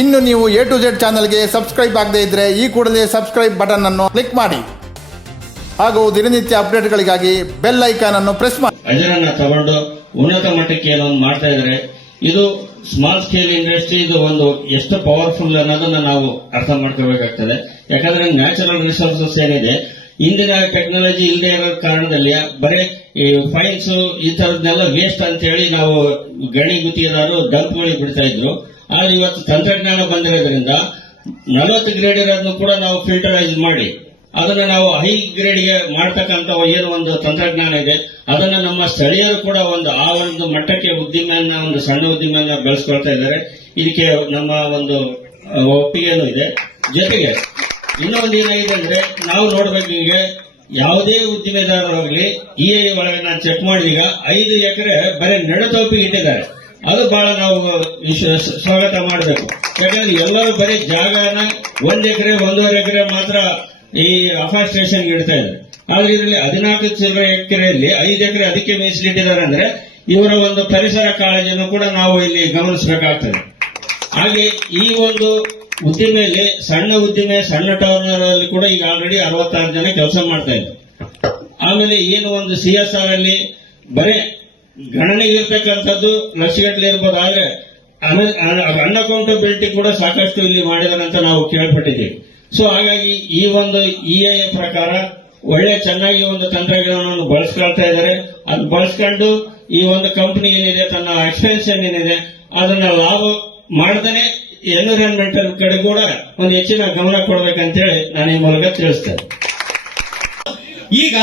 ಇನ್ನು ನೀವು A to Z ಚಾನಲ್ಗೆ ಸಬ್ಸ್ಕ್ರೈಬ್ ಆಗದೇ ಇದ್ದರೆ ಈ ಕೂಡಲೇ ಸಬ್ಸ್ಕ್ರೈಬ್ ಬಟನ್ ಅನ್ನು ಕ್ಲಿಕ್ ಮಾಡಿ. ಹಾಗೂ ದಿನನಿತ್ಯ ಅಪ್ಡೇಟ್ಗಳಿಗಾಗಿ ಬೆಲ್ ಐಕಾನ್ ಅನ್ನು ಪ್ರೆಸ್ ಮಾಡಿ ಅಜರನ್ನ ತಗೊಂಡು ಉನ್ನತ ಮಟ್ಟಕ್ಕೆ ಏನೋ ಒಂದು ಮಾಡ್ತಾ ಇದ್ದಾರೆ. ಇದು ಸ್ಮಾಲ್ ಸ್ಕೇಲ್ ಇಂಡಸ್ಟ್ರಿ ಇದು ಒಂದು ಎಷ್ಟು ಪವರ್ಫುಲ್ ಅನ್ನೋದನ್ನ ನಾವು ಅರ್ಥ ಮಾಡ್ಕೋಬೇಕಾಗ್ತದೆ. ಯಾಕಂದ್ರೆ ನ್ಯಾಚುರಲ್ ರಿಸೋರ್ಸಸ್ ಏನಿದೆ, ಇಂದಿನ ಟೆಕ್ನಾಲಜಿ ಇಲ್ಲದೆ ಇರೋ ಕಾರಣದಲ್ಲಿ ಬರೀ ಈ ಫೈಲ್ಸ್ ಈ ತರದ್ನೆಲ್ಲ ವೇಸ್ಟ್ ಅಂತ ಹೇಳಿ ನಾವು ಗಣಿ ಗುತ್ತಿಗೆದಾರರು ಡಂಪ್ಗಳಿಗೆ ಬಿಡ್ತಾ ಇದ್ರು. ಆದ್ರೆ ಇವತ್ತು ತಂತ್ರಜ್ಞಾನ ಬಂದಿರೋದ್ರಿಂದ ನಲವತ್ತು ಗ್ರೇಡ್ ಇರೋದನ್ನು ಕೂಡ ನಾವು ಫಿಲ್ಟರೈಸ್ ಮಾಡಿ, ಅದನ್ನ ನಾವು ಹೈ ಗ್ರೇಡ್ಗೆ ಮಾಡ್ತಕ್ಕಂತ ಏನು ಒಂದು ತಂತ್ರಜ್ಞಾನ ಇದೆ, ಅದನ್ನ ನಮ್ಮ ಸ್ಥಳೀಯರು ಕೂಡ ಒಂದು ಆ ಒಂದು ಮಟ್ಟಕ್ಕೆ ಉದ್ದಿಮೆಯನ್ನ ಒಂದು ಸಣ್ಣ ಉದ್ದಿಮೆಯನ್ನ ಬೆಳೆಸ್ಕೊಳ್ತಾ ಇದ್ದಾರೆ. ಇದಕ್ಕೆ ನಮ್ಮ ಒಂದು ಒಪ್ಪಿಗೆನೂ ಇದೆ. ಜೊತೆಗೆ ಇನ್ನೊಂದು ಏನಾಗಿದೆ ಅಂದ್ರೆ ನಾವು ನೋಡ್ಬೇಕು ಈಗ ಯಾವುದೇ ಉದ್ದಿಮೆದಾರರಾಗಲಿ ಇ ಐ ಒಳಗೆ ನಾನು ಚೆಕ್ ಮಾಡಿದೀಗ ಐದು ಎಕರೆ ಬರೀ ನೆಡತೋಪಿಗೆ ಇಟ್ಟಿದ್ದಾರೆ. ಅದು ಬಹಳ ನಾವು ಸ್ವಾಗತ ಮಾಡಬೇಕು. ಯಾಕಂದ್ರೆ ಎಲ್ಲರೂ ಬರೀ ಜಾಗನ ಒಂದ್ ಎಕರೆ, ಒಂದೂವರೆ ಎಕರೆ ಮಾತ್ರ ಈ ಅಫಾಸ್ಟ್ರೇಷನ್ ಇಡ್ತಾ ಇದೆ ಆದ್ರೆ ಇದರಲ್ಲಿ ಹದಿನಾಲ್ಕು ಚಿಲ್ಲರೆ ಎಕರೆಯಲ್ಲಿ ಐದು ಎಕರೆ ಅದಕ್ಕೆ ಮೀಸಲಿಟ್ಟಿದ್ದಾರೆ ಅಂದ್ರೆ ಇವರ ಒಂದು ಪರಿಸರ ಕಾಳಜಿಯನ್ನು ಕೂಡ ನಾವು ಇಲ್ಲಿ ಗಮನಿಸಬೇಕಾಗ್ತದೆ. ಹಾಗೆ ಈ ಒಂದು ಉದ್ದಿಮೆಯಲ್ಲಿ ಸಣ್ಣ ಉದ್ದಿಮೆ, ಸಣ್ಣ ಟರ್ನರ್ ಅಲ್ಲಿ ಕೂಡ ಈಗ ಆಲ್ರೆಡಿ ಅರವತ್ತಾರು ಜನ ಕೆಲಸ ಮಾಡ್ತಾ ಇದ್ದಾರೆ. ಆಮೇಲೆ ಏನು ಒಂದು ಸಿ ಎಸ್ ಆರ್ ಅಲ್ಲಿ ಬರೇ ಗಣನೆಗೆ ಇರ್ತಕ್ಕಂಥದ್ದು ಲಕ್ಷಗಟ್ಟಲೆ ಇರ್ಬೋದು, ಆದ್ರೆ ಅನ್ಅಕೌಂಟಬಿಲಿಟಿ ಕೂಡ ಸಾಕಷ್ಟು ಇಲ್ಲಿ ಮಾಡಿದಾರೆ ಅಂತ ನಾವು ಕೇಳ್ಪಟ್ಟಿದ್ದೀವಿ. ಸೊ ಹಾಗಾಗಿ ಈ ಒಂದು ಇ ಐ ಪ್ರಕಾರ ಒಳ್ಳೆ ಚೆನ್ನಾಗಿ ಒಂದು ತಂತ್ರಜ್ಞಾನವನ್ನು ಬಳಸ್ಕೊಳ್ತಾ ಇದ್ದಾರೆ. ಅದು ಬಳಸ್ಕೊಂಡು ಈ ಒಂದು ಕಂಪನಿ ಏನಿದೆ, ತನ್ನ ಎಕ್ಸ್ಪೆನ್ಷನ್ ಏನಿದೆ, ಅದನ್ನ ಲಾಭ ಮಾಡ್ತಾನೆ ಎನ್ವಿರಾನ್ಮೆಂಟ್ ಕಡೆ ಕೂಡ ಒಂದು ಹೆಚ್ಚಿನ ಗಮನ ಕೊಡ್ಬೇಕಂತೇಳಿ ನಾನು ಈ ಮೂಲಕ ತಿಳಿಸ್ತೇನೆ. ಈಗ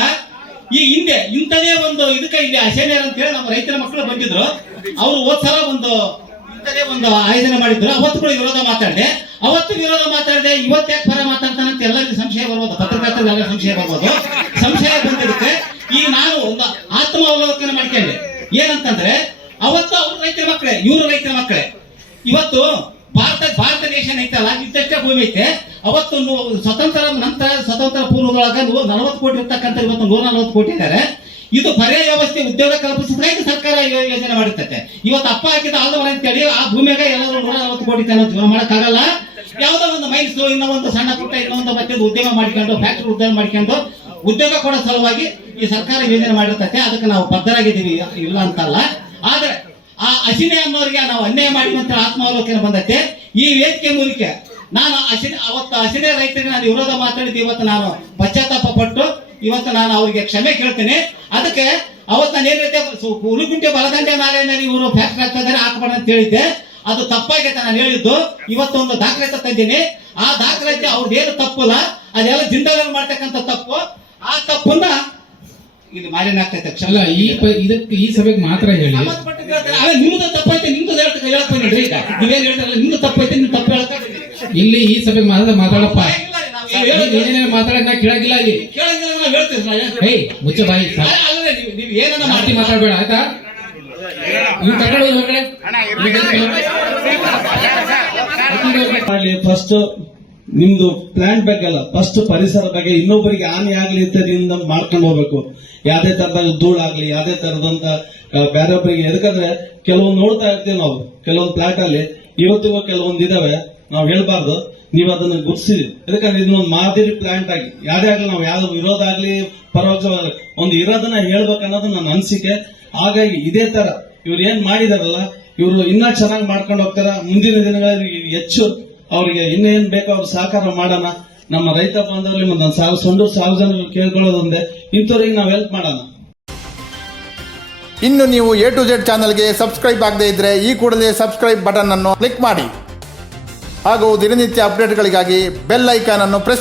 ಈ ಹಿಂದೆ, ಇಂಥದೇ ಒಂದು ಇದಕ್ಕೆ ಇಲ್ಲಿ ಅಶೇನಿಯರ್ ಅಂತ ಹೇಳಿ ನಮ್ಮ ರೈತರ ಮಕ್ಕಳು ಬಂದಿದ್ರು. ಅವರು ಹೋದ್ ಸಲ ಒಂದು ಇಂಥದೇ ಒಂದು ಆಯೋಜನೆ ಮಾಡಿದ್ರು. ಅವತ್ತು ಕೂಡ ವಿರೋಧ ಮಾತಾಡಿದೆ. ಅವತ್ತು ವಿರೋಧ ಮಾತಾಡಿದೆ, ಇವತ್ತು ಯಾಕೆ ಪರ ಮಾತಾಡ್ತಾನೆ ಅಂತ ಎಲ್ಲರಿಗೂ ಸಂಶಯ ಬರ್ಬೋದು. ಪತ್ರಕರ್ತರಿಗೆಲ್ಲ ಸಂಶಯ ಬರ್ಬೋದು. ಸಂಶಯ ಬಂದಿದ್ದಕ್ಕೆ ಈ ನಾನು ಒಂದು ಆತ್ಮ ಅವಲೋಕನ ಮಾಡ್ಕೊಂಡೆ. ಏನಂತಂದ್ರೆ, ಅವತ್ತು ಅವ್ರ ರೈತರ ಮಕ್ಕಳೇ, ಇವರು ರೈತರ ಮಕ್ಕಳೇ. ಇವತ್ತು ಭಾರತ ಭಾರತ ದೇಶ ಐತಲ್ಲ, ಇದ್ದಷ್ಟೇ ಭೂಮಿ ಐತೆ. ಅವತ್ತು ಸ್ವತಂತ್ರ ನಂತರ ಸ್ವತಂತ್ರ ಪೂರ್ವದೊಳಗ ನಲವತ್ತು ಕೋಟಿ ಇರ್ತಕ್ಕಂಥ ಇವತ್ತು ನೂರ ನಲವತ್ತು ಕೋಟಿ ಇದ್ದಾರೆ ಇದು ಪರ್ಯಾಯ ವ್ಯವಸ್ಥೆ ಉದ್ಯೋಗ ಕಲ್ಪಿಸಿದ್ರೆ ಸರ್ಕಾರ ಯೋಜನೆ ಮಾಡಿರ್ತೈತೆ. ಇವತ್ತು ಅಪ್ಪ ಹಾಕಿದ ಆಲ್ದವರ ಅಂತೇಳಿ ಆ ಭೂಮಿಗೆ ಎಲ್ಲರೂ ನೂರ ನಲವತ್ತು ಕೋಟಿ ಜನ ಜೀವನ ಮಾಡಕ್ಕಾಗಲ್ಲ. ಯಾವುದೋ ಒಂದು ಮೈನ್ಸ್ ಇನ್ನೋ ಒಂದು ಸಣ್ಣ ಪುಟ್ಟ ಇನ್ನೊಂದು ಮತ್ತೆ ಉದ್ಯೋಗ ಮಾಡ್ಕೊಂಡು ಫ್ಯಾಕ್ಟರಿ ಉದ್ಯೋಗ ಮಾಡ್ಕೊಂಡು ಉದ್ಯೋಗ ಕೊಡೋ ಸಲುವಾಗಿ ಈ ಸರ್ಕಾರ ಯೋಜನೆ ಮಾಡಿರ್ತೈತೆ. ಅದಕ್ಕೆ ನಾವು ಬದ್ಧರಾಗಿದ್ದೀವಿ. ಇಲ್ಲ ಅಂತಲ್ಲ. ಆದ್ರೆ ಆ ಅಶಿನೆ ಅನ್ನೋರಿಗೆ ನಾವು ಅನ್ಯಾಯ ಮಾಡಿದಂತ ಆತ್ಮಾವಲೋಕನ ಬಂದೈತೆ. ಈ ವೇದಿಕೆ ಮೂಲಕ ನಾನು ಹಸಿರಿ ಅವತ್ತು ಹಸಿರಿ ರೈತರಿಗೆ ನಾನು ವಿರೋಧ ಮಾತಾಡಿದ್ದು ಇವತ್ತು ನಾನು ಪಶ್ಚಾತ್ತಾಪ ಪಟ್ಟು ಇವತ್ತು ನಾನು ಅವರಿಗೆ ಕ್ಷಮೆ ಕೇಳ್ತೇನೆ. ಅದಕ್ಕೆ ಅವತ್ತು ನಾನು ಏನೈತೆ ಉಳುಗುಂಟೆ ಹುಲಿಗುಂಟೆ ಬಲದಂಡೆ ನಾರಾಯಣ ಇವರು ಫ್ಯಾಕ್ಟ್ರಿ ಆಗ್ತಾ ಇದ್ದಾರೆ ಹಾಕ್ಬಾರ್ದು ಅಂತ ಹೇಳಿದ್ದೆ. ಅದು ತಪ್ಪಾಗೈತೆ ನಾನು ಹೇಳಿದ್ದು. ಇವತ್ತೊಂದು ದಾಖಲಾತಿ ತಂದೀನಿ ಆ ದಾಖಲಾತಿ ಅವ್ರದ್ದು ಏನು ತಪ್ಪಲ್ಲ ಅದೆಲ್ಲ ಜಿಂದಾಲ್ ಮಾಡ್ತಕ್ಕಂಥ ತಪ್ಪು. ಆ ತಪ್ಪನ್ನ ಇದು ಮಾಲಿನ್ಯ ಆಗ್ತೈತೆ ಅಲ್ಲ ಈ ಇದಕ್ಕೆ ಈ ಸಭೆಗೆ ಮಾತ್ರ ಹೇಳಿ. ಅಲ್ಲ ನಿಮ್ದು ತಪ್ಪೈತೆ ನಿಮ್ದು ಹೇಳಕ್ ಬಂದಿಡ್ರಿ ಈಗ. ನೀವೇನ್ ಹೇಳ್ತಾರಲ್ಲ ನಿಮ್ದು ತಪ್ಪೈತೆ ನಿಮ್ ತಪ್ಪು ಹೇಳಕ್ ಇಲ್ಲಿ ಈ ಸಭೆ ಮಾತಾಡ ಮಾತಾಡಪ್ಪ. ಇಲ್ಲ, ನಾವು ಹೇಳೋದು- ಏನೇನೇನು ಮಾತಾಡ ನಾ ಕೇಳಾಗಿಲ್ಲ ಇಲ್ಲಿ. ಕೇಳಂಗಿಲ್ಲ ನಾವು ಹೇಳ್ತೀವಿ ನಾವು. ಹೇಯ್ ಮುಚ್ಚ ಬಾಯಿ ಅಲ್ಲ, ನೀವು- ಏನನ್ನ ಮಾಡಿ ಮಾತಾಡ್ಬೇಡ ಆಯ್ತಾ? ನೀವು ತಗೊಂಡು ಹೊರಗಡೆ. ಫಸ್ಟ್ ನಿಮ್ದು ಪ್ಲಾಂಟ್ ಬೇಕಲ್ಲ ಫಸ್ಟ್ ಪರಿಸರ ಬಗ್ಗೆ ಇನ್ನೊಬ್ಬರಿಗೆ ಹಾನಿ ಆಗ್ಲಿ ನಿಮ್ದು ಮಾಡ್ಕೊಂಡು ಹೋಗ್ಬೇಕು. ಯಾವ್ದೇ ತರದಾಗ ಧೂಳಾಗ್ಲಿ, ಯಾವ್ದೇ ತರದಂತ ಬೇರೊಬ್ಬರಿಗೆ ಎದಕಂದ್ರೆ ಕೆಲವೊಂದು ನೋಡ್ತಾ ಇರ್ತೀವಿ ನಾವು, ಕೆಲವೊಂದು ಪ್ಲಾಟ್ ಅಲ್ಲಿ. ಇವತ್ತಿಗೂ ಕೆಲವೊಂದು ಇದಾವೆ, ನಾವು ಹೇಳ್ಬಾರ್ದು, ನೀವು ಅದನ್ನ ಗುರ್ಸಿದ್ರಿ ಯಾಕಂದ್ರೆ ಇದನ್ನೊಂದು ಮಾದರಿ ಪ್ಲಾಂಟ್ ಆಗಿ, ಯಾವ್ದೇ ಆಗ್ಲಿ ನಾವು ಯಾವ್ದು ಇರೋದಾಗ್ಲಿ ಪರವಾಗಿ ಒಂದು ಇರೋದನ್ನ ಹೇಳ್ಬೇಕನ್ನೋದು ನನ್ನ ಅನಿಸಿಕೆ. ಹಾಗಾಗಿ ಇದೇ ತರ, ಇವ್ರು ಏನ್ ಮಾಡಿದಾರಲ್ಲ, ಇವರು ಇನ್ನ ಚೆನ್ನಾಗಿ ಮಾಡ್ಕೊಂಡು ಹೋಗ್ತಾರ, ಮುಂದಿನ ದಿನಗಳಲ್ಲಿ ಹೆಚ್ಚು ಅವರಿಗೆ ಇನ್ನೇನ್ ಬೇಕೋ ಅವ್ರು ಸಹಕಾರ ಮಾಡೋಣ. ನಮ್ಮ ರೈತ ಬಾಂಧವರಲ್ಲಿ ಒಂದು ಸಾವಿರ ಸೊಂಡು ಸಾವಿರ ಜನ ಕೇಳ್ಕೊಳ್ಳೋದೊಂದೇ, ಇಂಥವ್ರಿಗೆ ನಾವು ಹೆಲ್ಪ್ ಮಾಡೋಣ. ಇನ್ನು ನೀವು ಎ ಟು ಜೆಡ್ ಚಾನಲ್ಗೆ ಸಬ್ಸ್ಕ್ರೈಬ್ ಆಗದೇ ಇದ್ದರೆ ಈ ಕೂಡಲೇ ಸಬ್ಸ್ಕ್ರೈಬ್ ಬಟನ್ ಅನ್ನು ಕ್ಲಿಕ್ ಮಾಡಿ. ಹಾಗೂ ದಿನನಿತ್ಯ ಅಪ್ಡೇಟ್ಗಳಿಗಾಗಿ ಬೆಲ್ ಐಕಾನ್ ಅನ್ನು ಪ್ರೆಸ್